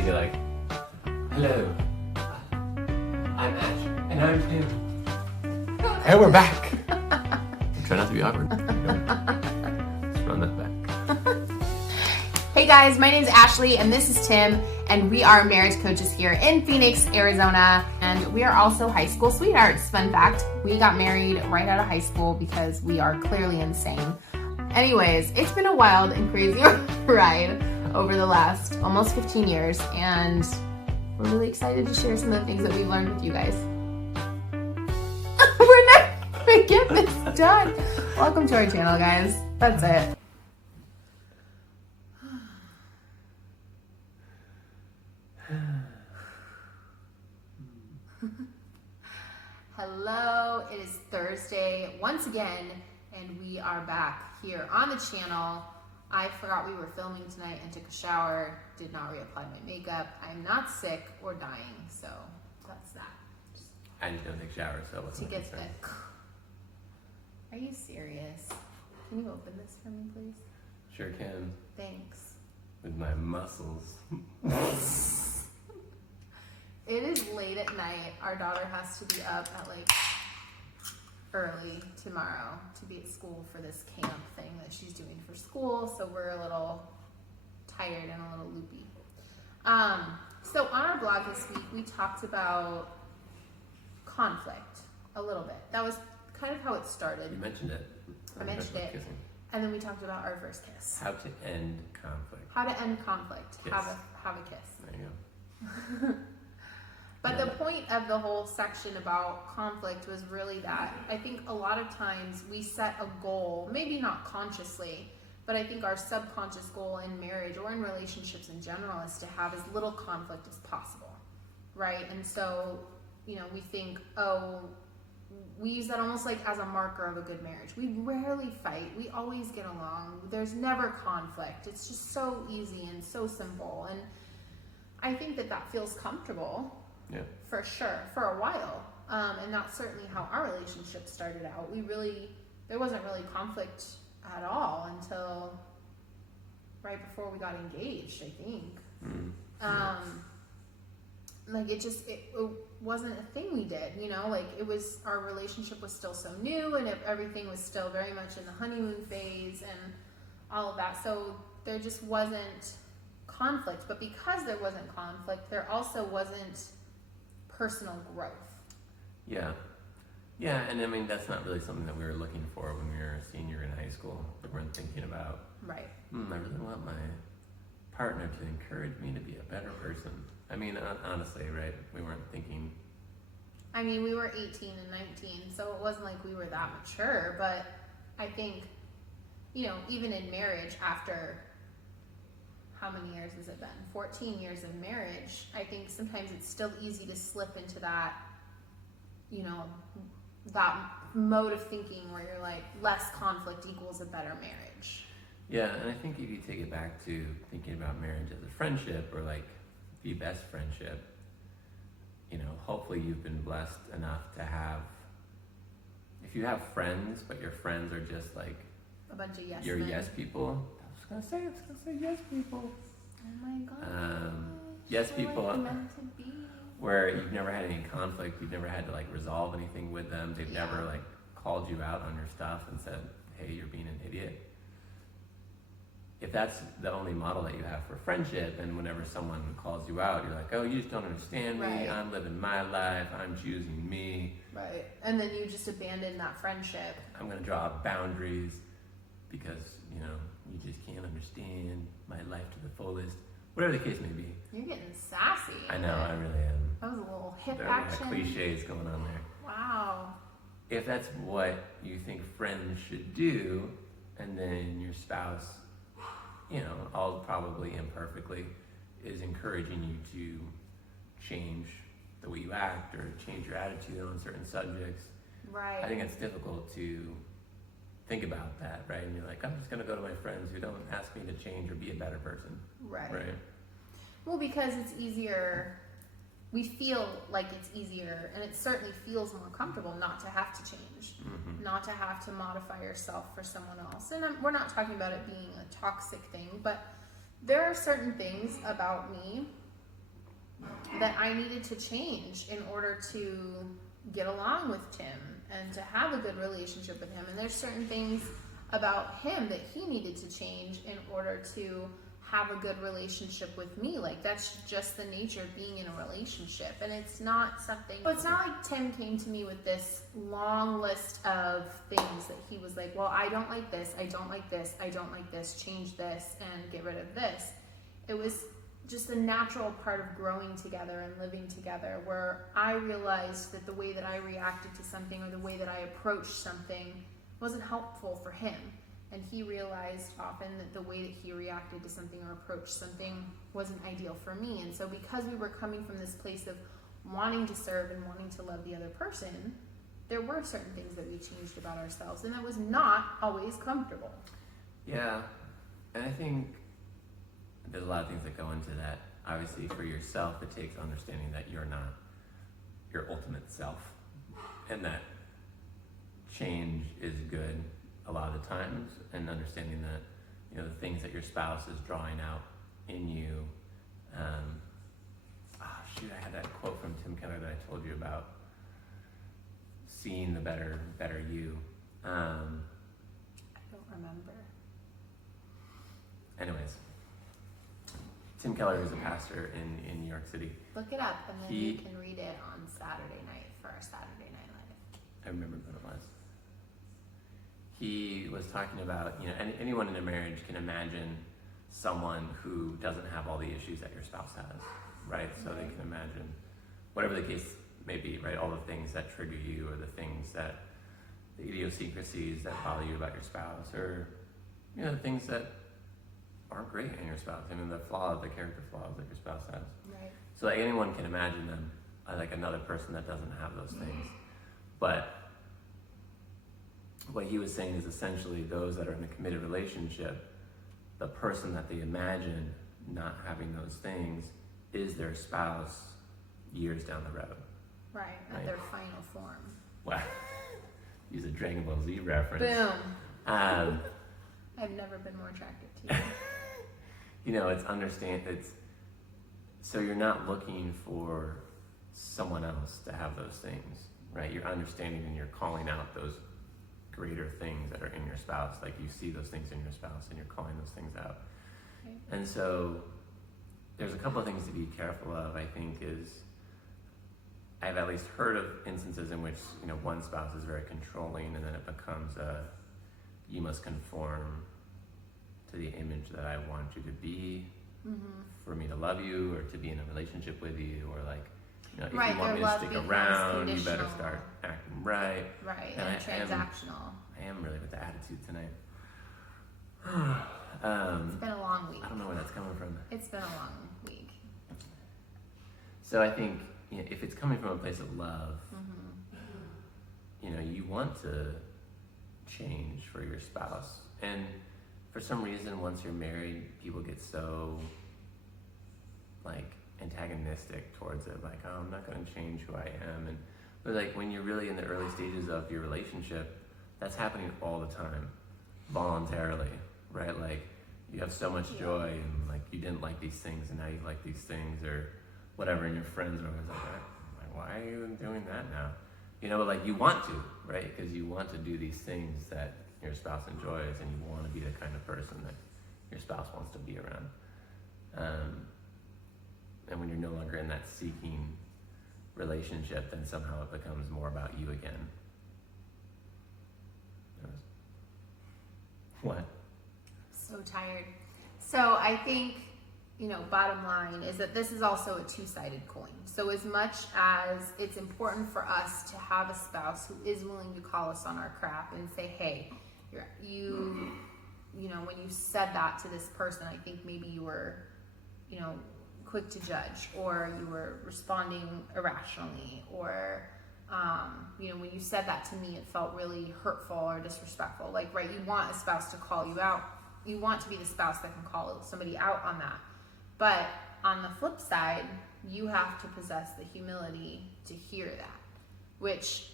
you'd be like, hello, I'm Ash, and I'm Tim. And we're back. Try not to be awkward. Let's run that back. Hey guys, my name is Ashley and this is Tim, and we are marriage coaches here in Phoenix, Arizona, and we are also high school sweethearts. Fun fact, we got married right out of high school because we are clearly insane. Anyways, it's been a wild and crazy ride over the last almost 15 years, and we're really excited to share some of the things that we've learned with you guys. We're never gonna get this done. Welcome to our channel, guys. That's it. Hello, it is Thursday once again, and we are back here on the channel. I forgot we were filming tonight and took a shower, did not reapply my makeup. I'm not sick or dying, so that's that. I just don't take showers, so what's To my get concern? the... Are you serious? Can you open this for me, please? Sure can. Thanks. With my muscles. It is late at night. Our daughter has to be up at like early tomorrow to be at school for this camp thing that she's doing for school. So we're a little tired and a little loopy. So on our blog this week, we talked about conflict a little bit. That was kind of how it started. You mentioned it. I mentioned it. Kissing. And then we talked about our first kiss. How to end conflict. How to end conflict. Kiss. Have a kiss. There you go. But Yeah. the point of the whole section about conflict was really that I think a lot of times we set a goal, maybe not consciously, but I think our subconscious goal in marriage or in relationships in general is to have as little conflict as possible, right? And so, you know, we think, oh, we use that almost like as a marker of a good marriage. We rarely fight. We always get along. There's never conflict. It's just so easy and so simple. And I think that that feels comfortable. Yeah. For sure, for a while. And that's certainly how our relationship started out. There wasn't really conflict at all until right before we got engaged, I think. Like it wasn't a thing we did, you know, like our relationship was still so new and everything was still very much in the honeymoon phase and all of that. So there just wasn't conflict. But because there wasn't conflict, there also wasn't personal growth. Yeah. Yeah, and I mean, that's not really something that we were looking for when we were a senior in high school. We weren't thinking about, Right. I really want my partner to encourage me to be a better person. I mean, honestly, right? We weren't thinking. I mean, we were 18 and 19, so it wasn't like we were that mature, but I think, you know, even in marriage after, how many years has it been? 14 years of marriage. I think sometimes it's still easy to slip into that, you know, that mode of thinking where you're like, less conflict equals a better marriage. Yeah, and I think if you take it back to thinking about marriage as a friendship or like the best friendship, you know, hopefully you've been blessed enough to have, if you have friends, but your friends are just like A bunch of yes your men. yes people. I was gonna say yes people. Oh my God. Yes So people what it's meant to be. where you've never had any conflict, you've never had to like resolve anything with them, they've never like called you out on your stuff and said, hey, you're being an idiot. If that's the only model that you have for friendship, and whenever someone calls you out, you're like, oh, you just don't understand me, Right. I'm living my life, I'm choosing me, Right. And then you just abandon that friendship. I'm gonna draw up boundaries because, you know, you just can't understand my life to the fullest. Whatever the case may be. You're getting sassy. I know, I really am. That was a little hip There are action. cliches going on there. Wow. If that's what you think friends should do, and then your spouse, you know, all probably imperfectly, is encouraging you to change the way you act or change your attitude on certain subjects, Right. I think it's difficult to think about that, right? And you're like, I'm just gonna go to my friends who don't ask me to change or be a better person, Right. right? Well, because it's easier, we feel like it's easier, and it certainly feels more comfortable not to have to change, not to have to modify yourself for someone else. And we're not talking about it being a toxic thing, but there are certain things about me that I needed to change in order to get along with Tim and to have a good relationship with him. And there's certain things about him that he needed to change in order to have a good relationship with me. Like, that's just the nature of being in a relationship. And it's not like Tim came to me with this long list of things that he was like, well, I don't like this, I don't like this, I don't like this, change this and get rid of this. It was just a natural part of growing together and living together, where I realized that the way that I reacted to something or the way that I approached something wasn't helpful for him. And he realized often that the way that he reacted to something or approached something wasn't ideal for me. And so because we were coming from this place of wanting to serve and wanting to love the other person, there were certain things that we changed about ourselves, and that was not always comfortable. Yeah, and I think there's a lot of things that go into that. Obviously, for yourself, it takes understanding that you're not your ultimate self, and that change is good a lot of the times, and understanding that, you know, the things that your spouse is drawing out in you. I had that quote from Tim Keller that I told you about, seeing the better you. I don't remember. Anyways, Tim Keller is a pastor in New York City. Look it up, and then you can read it on Saturday night for our Saturday Night Live. I remember what it was. He was talking about, you know, anyone in a marriage can imagine someone who doesn't have all the issues that your spouse has, right? So they can imagine whatever the case may be, right? All the things that trigger you, or the idiosyncrasies that bother you about your spouse, or, you know, the things that aren't great in your spouse. I mean, the character flaws that your spouse has. Right. So like anyone can imagine them, like another person that doesn't have those things. But what he was saying is essentially those that are in a committed relationship, the person that they imagine not having those things is their spouse years down the road. Right, at their final form. Wow. Use a Dragon Ball Z reference. Boom. Um, I've never been more attracted to you. You know, so you're not looking for someone else to have those things, right? You're understanding and you're calling out those greater things that are in your spouse. Like, you see those things in your spouse and you're calling those things out. Okay. And so there's a couple of things to be careful of, I think, is I've at least heard of instances in which, you know, one spouse is very controlling, and then it becomes you must conform to the image that I want you to be for me to love you, or to be in a relationship with you, or like, you know, if you want me to stick around, you better start acting right. Right, and transactional. I am really with the attitude tonight. It's been a long week. I don't know where that's coming from. It's been a long week. So I think, you know, if it's coming from a place of love, you know, you want to change for your spouse. And for some reason, once you're married, people get so, like, antagonistic towards it. Like, oh, I'm not going to change who I am. But like, when you're really in the early stages of your relationship, that's happening all the time, voluntarily, right? Like, you have so much joy, and like, you didn't like these things, and now you like these things, or whatever, and your friends are always like, why are you doing that now? You know, but like, you want to, right? Because you want to do these things that your spouse enjoys, and you want to be the kind of person that your spouse wants to be around. And when you're no longer in that seeking relationship, then somehow it becomes more about you again. What? So tired. So I think, you know, bottom line is that this is also a two-sided coin. So as much as it's important for us to have a spouse who is willing to call us on our crap and say, hey, you know, when you said that to this person, I think maybe you were, you know, quick to judge, or you were responding irrationally, or you know, when you said that to me, it felt really hurtful or disrespectful. Like, right, you want a spouse to call you out. You want to be the spouse that can call somebody out on that. But on the flip side, you have to possess the humility to hear that, which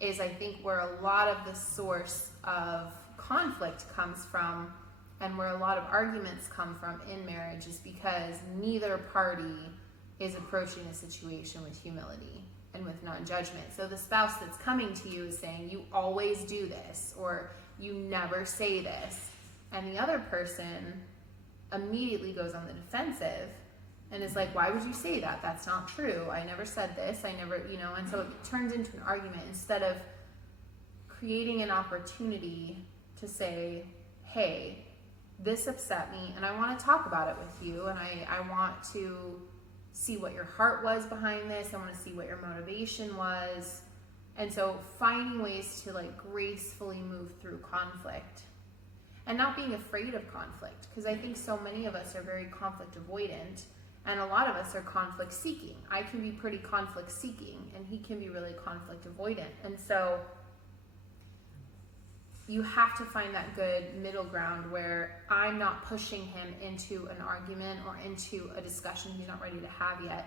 is, I think, where a lot of the source of conflict comes from, and where a lot of arguments come from in marriage, is because neither party is approaching a situation with humility and with non-judgment. So the spouse that's coming to you is saying, you always do this, or you never say this. And the other person immediately goes on the defensive and is like, why would you say that? That's not true. I never said this. I never, and so it turns into an argument instead of creating an opportunity to say, hey, this upset me and I want to talk about it with you, and I want to see what your heart was behind this. I want to see what your motivation was. And so finding ways to like gracefully move through conflict and not being afraid of conflict, because I think so many of us are very conflict avoidant, and a lot of us are conflict seeking. I can be pretty conflict seeking and he can be really conflict avoidant. And so you have to find that good middle ground where I'm not pushing him into an argument or into a discussion he's not ready to have yet,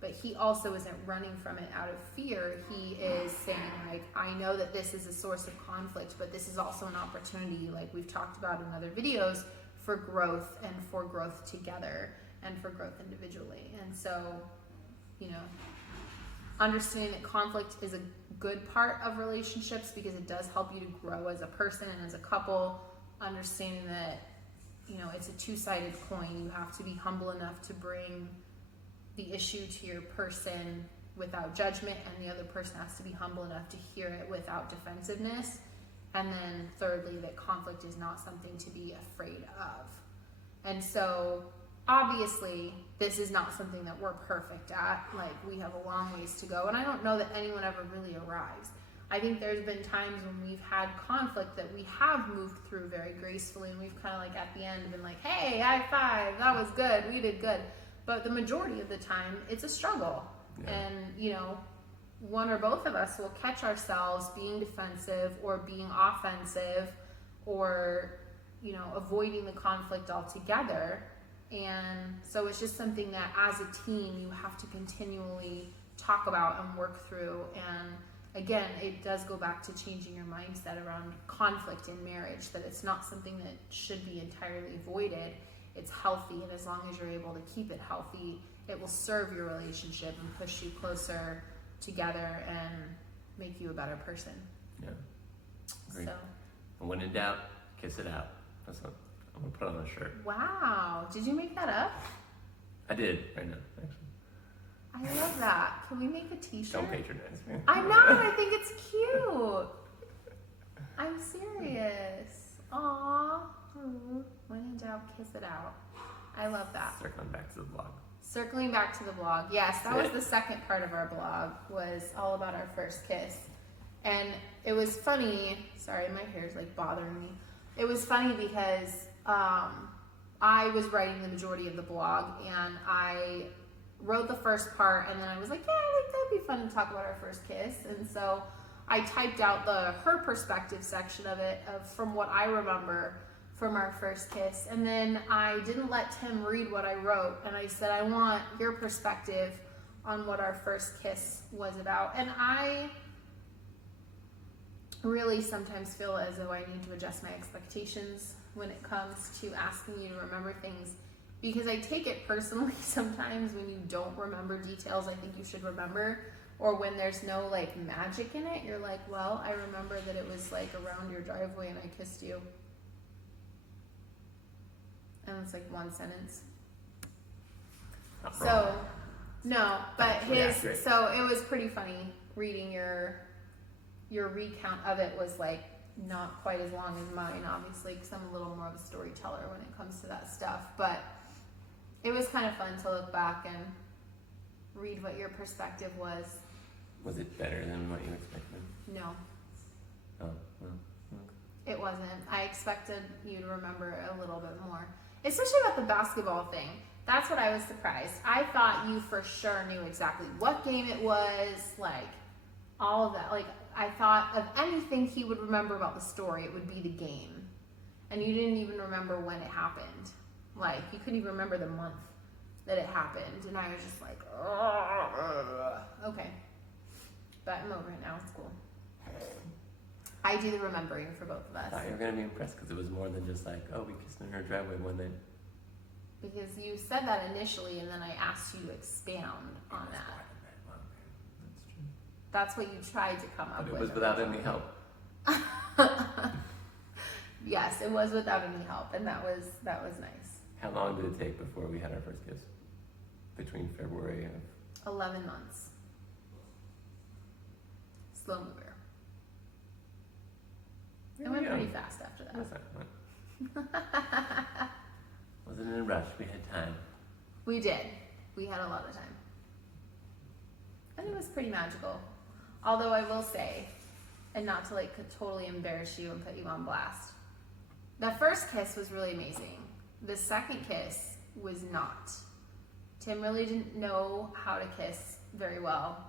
but he also isn't running from it out of fear. He is saying, like, I know that this is a source of conflict, but this is also an opportunity, like we've talked about in other videos, for growth and for growth together and for growth individually. And so, understanding that conflict is a good part of relationships because it does help you to grow as a person and as a couple. Understanding that, it's a two-sided coin. You have to be humble enough to bring the issue to your person without judgment, and the other person has to be humble enough to hear it without defensiveness. And then thirdly, that conflict is not something to be afraid of. And so obviously this is not something that we're perfect at. Like, we have a long ways to go, and I don't know that anyone ever really arrives. I think there's been times when we've had conflict that we have moved through very gracefully, and we've kind of like at the end been like, hey, high five, that was good, we did good. But the majority of the time it's a struggle. Yeah. And one or both of us will catch ourselves being defensive or being offensive, or avoiding the conflict altogether. And so it's just something that as a team you have to continually talk about and work through. And again, it does go back to changing your mindset around conflict in marriage, that it's not something that should be entirely avoided. It's healthy, and as long as you're able to keep it healthy, it will serve your relationship and push you closer together and make you a better person. Yeah. Great. So, and when in doubt, kiss it out. That's what I'm gonna put on a shirt. Wow, did you make that up? I did right now, actually. I love that. Can we make a t-shirt? Don't patronize me. I'm not. I think it's cute. I'm serious. Aww. When in doubt, kiss it out. I love that. Circling back to the blog. Circling back to the blog. Yes, that was the second part of our blog, was all about our first kiss. And it was funny. Sorry, my hair is like bothering me. It was funny because I was writing the majority of the blog, and I wrote the first part, and then I was like, yeah, I think that'd be fun to talk about our first kiss. And so I typed out her perspective section of it, from what I remember from our first kiss. And then I didn't let Tim read what I wrote, and I said, I want your perspective on what our first kiss was about. And I really sometimes feel as though I need to adjust my expectations when it comes to asking you to remember things, because I take it personally sometimes when you don't remember details I think you should remember, or when there's no like magic in it. You're like, well, I remember that it was like around your driveway and I kissed you. And it's like one sentence. So, no, but so it was pretty funny reading your recount of it. Was like not quite as long as mine, obviously, because I'm a little more of a storyteller when it comes to that stuff. But it was kind of fun to look back and read what your perspective was. Was it better than what you expected? No. Oh, well, okay. It wasn't. I expected you to remember a little bit more. Especially about the basketball thing. That's what I was surprised. I thought you for sure knew exactly what game it was, like all of that. Like, I thought of anything he would remember about the story, it would be the game. And you didn't even remember when it happened. Like, you couldn't even remember the month that it happened. And I was just like, okay. But I'm over it now. It's cool. I do the remembering for both of us. I thought you were going to be impressed because it was more than just like, oh, we kissed in her driveway one night. Because you said that initially, and then I asked you to expound on that. That's true. That's what you tried to come up But it with. was without any help. Yes, it was without any help, and that was nice. How long did it take before we had our first kiss? Between February and 11 months. Slow mover. It went pretty fast after that. That's not wasn't in a rush. We had time. We did. We had a lot of time. And it was pretty magical. Although I will say, and not to like totally embarrass you and put you on blast, the first kiss was really amazing. The second kiss was not. Tim really didn't know how to kiss very well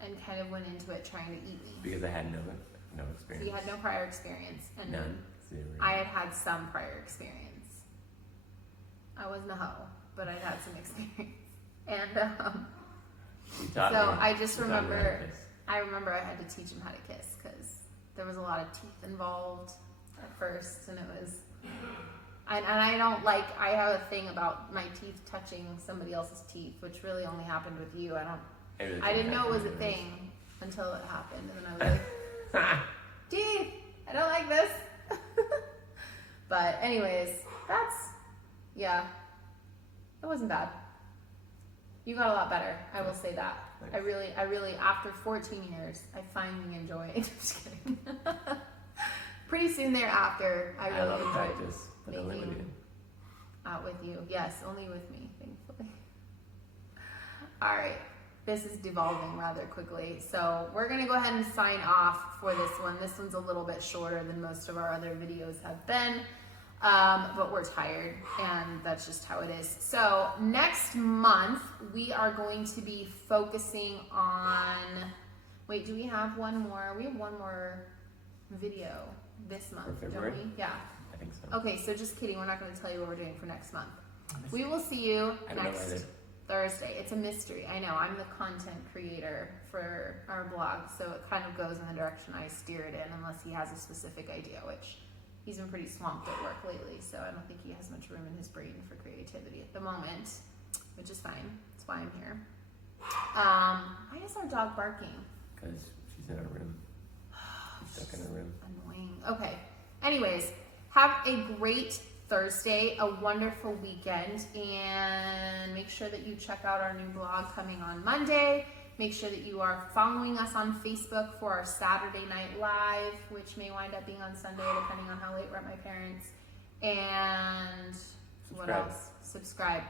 and kind of went into it trying to eat me. Because I had no experience. He had no prior experience, and None. Zero. I had had some prior experience. I wasn't a hoe, but I'd had some experience. And You taught so me. I just You taught me how to remember, kiss. I had to teach him how to kiss because there was a lot of teeth involved at first, and it was. And I don't like. I have a thing about my teeth touching somebody else's teeth, which really only happened with you. I didn't know it was a thing until it happened, and then I was like, teeth. I don't like this. But anyways, yeah, it wasn't bad. You got a lot better. I will say that. Nice. I really, after 14 years, I finally enjoyed. Just kidding. Pretty soon thereafter, I really love enjoyed practice, but only with making you. out with you. Yes, only with me, thankfully. All right. This is devolving rather quickly. So we're going to go ahead and sign off for this one. This one's a little bit shorter than most of our other videos have been. But we're tired, and that's just how it is. So next month, we are going to be focusing on... Wait, do we have one more? We have one more video this month, For don't February? we? Yeah. I think so. Okay, so just kidding. We're not going to tell you what we're doing for next month. We will see you I don't know next either. Thursday. It's a mystery. I know. I'm the content creator for our blog, so it kind of goes in the direction I steer it in, unless he has a specific idea, which he's been pretty swamped at work lately, so I don't think he has much room in his brain for creativity at the moment, which is fine. That's why I'm here. Why is our dog barking? Because she's in her room. She's stuck in her room. Annoying. Okay. Anyways, have a great Thursday, a wonderful weekend, and make sure that you check out our new blog coming on Monday. Make sure that you are following us on Facebook for our Saturday Night Live, which may wind up being on Sunday, depending on how late we're at my parents. And what Subscribe. else? Subscribe.